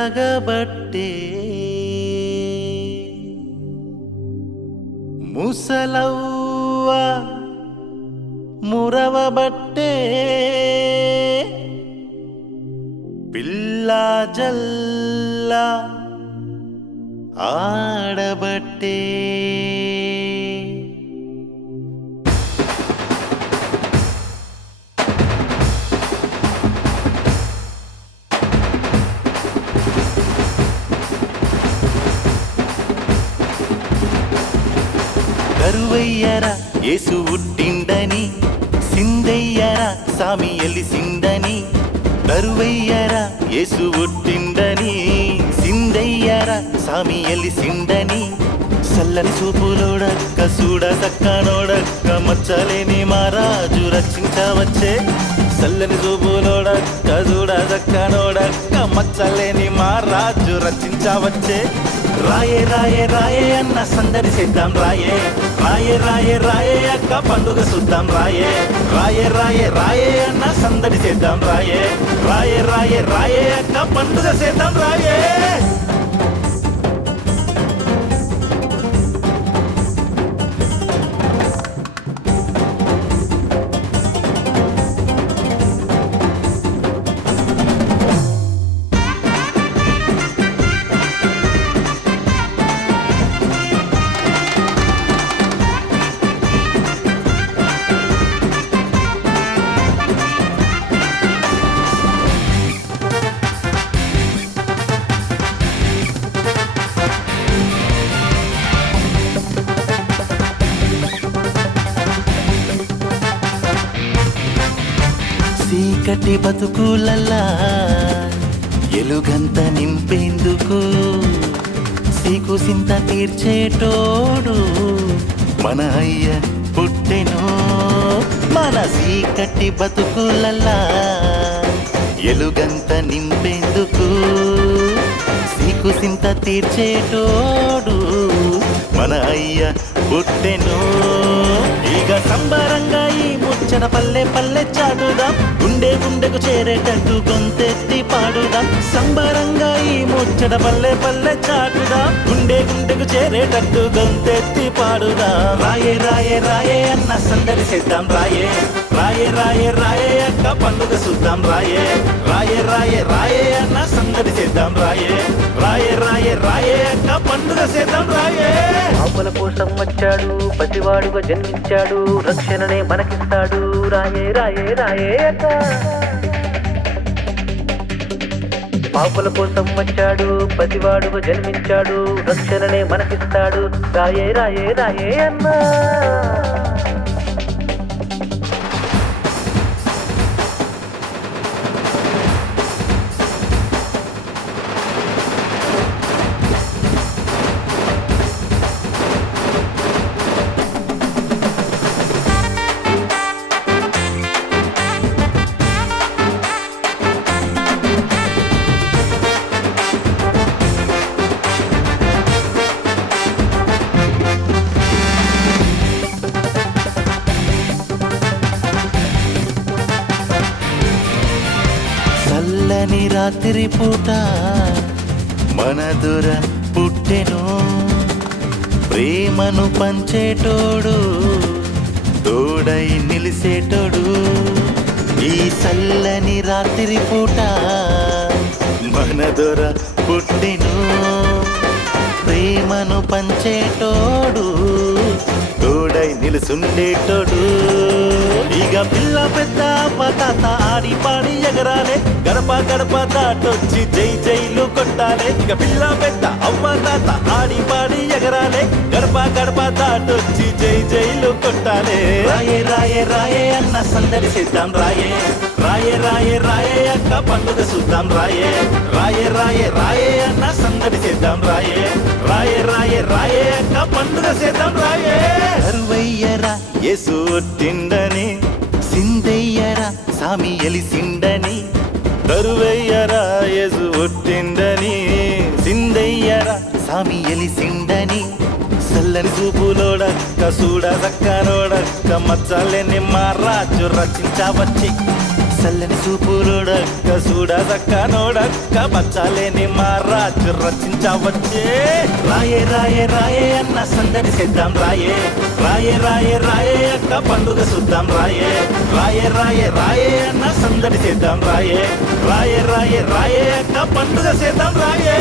మెల్లగబట్టే ముసలవ్వ మురవబట్టే పిల్లా జల్లా ఆడబట్టే కరువయ్యరా యేసు ఉట్టిండని సిందయ్యరా సామి ఎలిసిండని కరువయ్యరా యేసు ఉట్టిండని సిందయ్యరా సామి ఎలిసిండని సల్లని చూపులోడక్క చూడ సక్కనోడక్క మచ్చలేని మారాజు రక్షించవచ్చే సల్లని చూపులోడక్క చూడ సక్కనోడక్క మచ్చలేని మారాజు రక్షించవచ్చే రాయే రాయే రాయే అన్న సందడి చేద్దాం రాయే రాయే రాయే రాయే అక్క పండుగ చూద్దాం రాయే రాయే రాయే రాయే అన్న సందడి చేద్దాం రాయే రాయే రాయే రాయే అక్క పండుగ చేద్దాం రాయే చీకటి బతుకులల్లా ఎలుగంత నింపేందుకు సీకు సింత తీర్చేటోడు మన అయ్య పుట్టెను మన చీకటి బతుకులల్లా ఎలుగంత నింపేందుకు సీకు సింత తీర్చేటోడు మన అయ్య పుట్టెను ఇక సంబరంగా ఈ ముచ్చట పల్లె పల్లె చాటుదాం గుండె గుండెకు చేరేటట్టు గొంతెత్తి పాడుదాం సంబరంగా ఈ ముచ్చట పల్లె పల్లె చాటుదాం గుండె గుండెకు చేరేటట్టు గొంతెత్తి పాడుదాం రాయే రాయే రాయే అన్న సందడి చేద్దాం రాయే రాయే రాయే రాయే అక్క పండుగ చూద్దాం రాయే రాయే రాయే రాయే అన్న సందడి చేద్దాం రాయే రాయే రాయే రాయే అక్క పండుగ చేద్దాం రాయే పాపల కోసం వచ్చాడు పసివాడుగా జన్మించాడు రక్షణనే మనకిస్తాడు రాయే రాయే రాయే అక్క పాపల కోసం వచ్చాడు పసివాడుగా జన్మించాడు రక్షణనే మనకిస్తాడు రాయే రాయే రాయే అన్నా చల్లని రాత్రి పూట మన దొర పుట్టెను ప్రేమను పంచేటోడు తోడై నిలిసేటోడు ఈ చల్లని రాత్రి పూట మన దొర పుట్టెను ప్రేమను పంచేటోడు తోడై నిలుసుండేటోడు ఇక పిల్ల పెద్ద పతాత ఆడి పాడి ఎగరాలే గడప గడప దాటొచ్చి జై జైలు కొట్టాలే ఇక పిల్ల పెద్ద అవ్వ తాత ఆడి పాడి ఎగరాలే గడప గడప దాటొచ్చి జై జైలు కొట్టాలే రాయే రాయే రాయే అన్న సందడి చేద్దాం రాయే రాయే రాయే రాయే అక్క పండుగ చూద్దాం రాయే రాయే రాయే రాయే అన్న సందడి చేద్దాం రాయే రాయే రాయే రాయే అక్క పండుగ చేద్దాం రాయే కరువయ్యరా యేసు ఒట్టిండని సిందయ్యరా సామి ఎలిసిండని కరువయ్యరా యేసు ఒట్టిండని సిందయ్యరా సామి ఎలిసిండని చల్లని చూపులోడక్క చూడ దక్కనోడక్క మచ్చలేని మారాజు రచించవచ్చి చల్లని చూపులోడక్క కూడా దక్క నోడక్క బచ్చాలేని మా రాజు రచించవచ్చే రాయే రాయే రాయే అన్న సందడి చేద్దాం రాయే రాయే రాయే రాయే అక్క పండుగ చూద్దాం రాయే రాయే రాయే రాయే అన్న సందడి చేద్దాం రాయే రాయే రాయే రాయే అక్క పండుగ చేద్దాం రాయే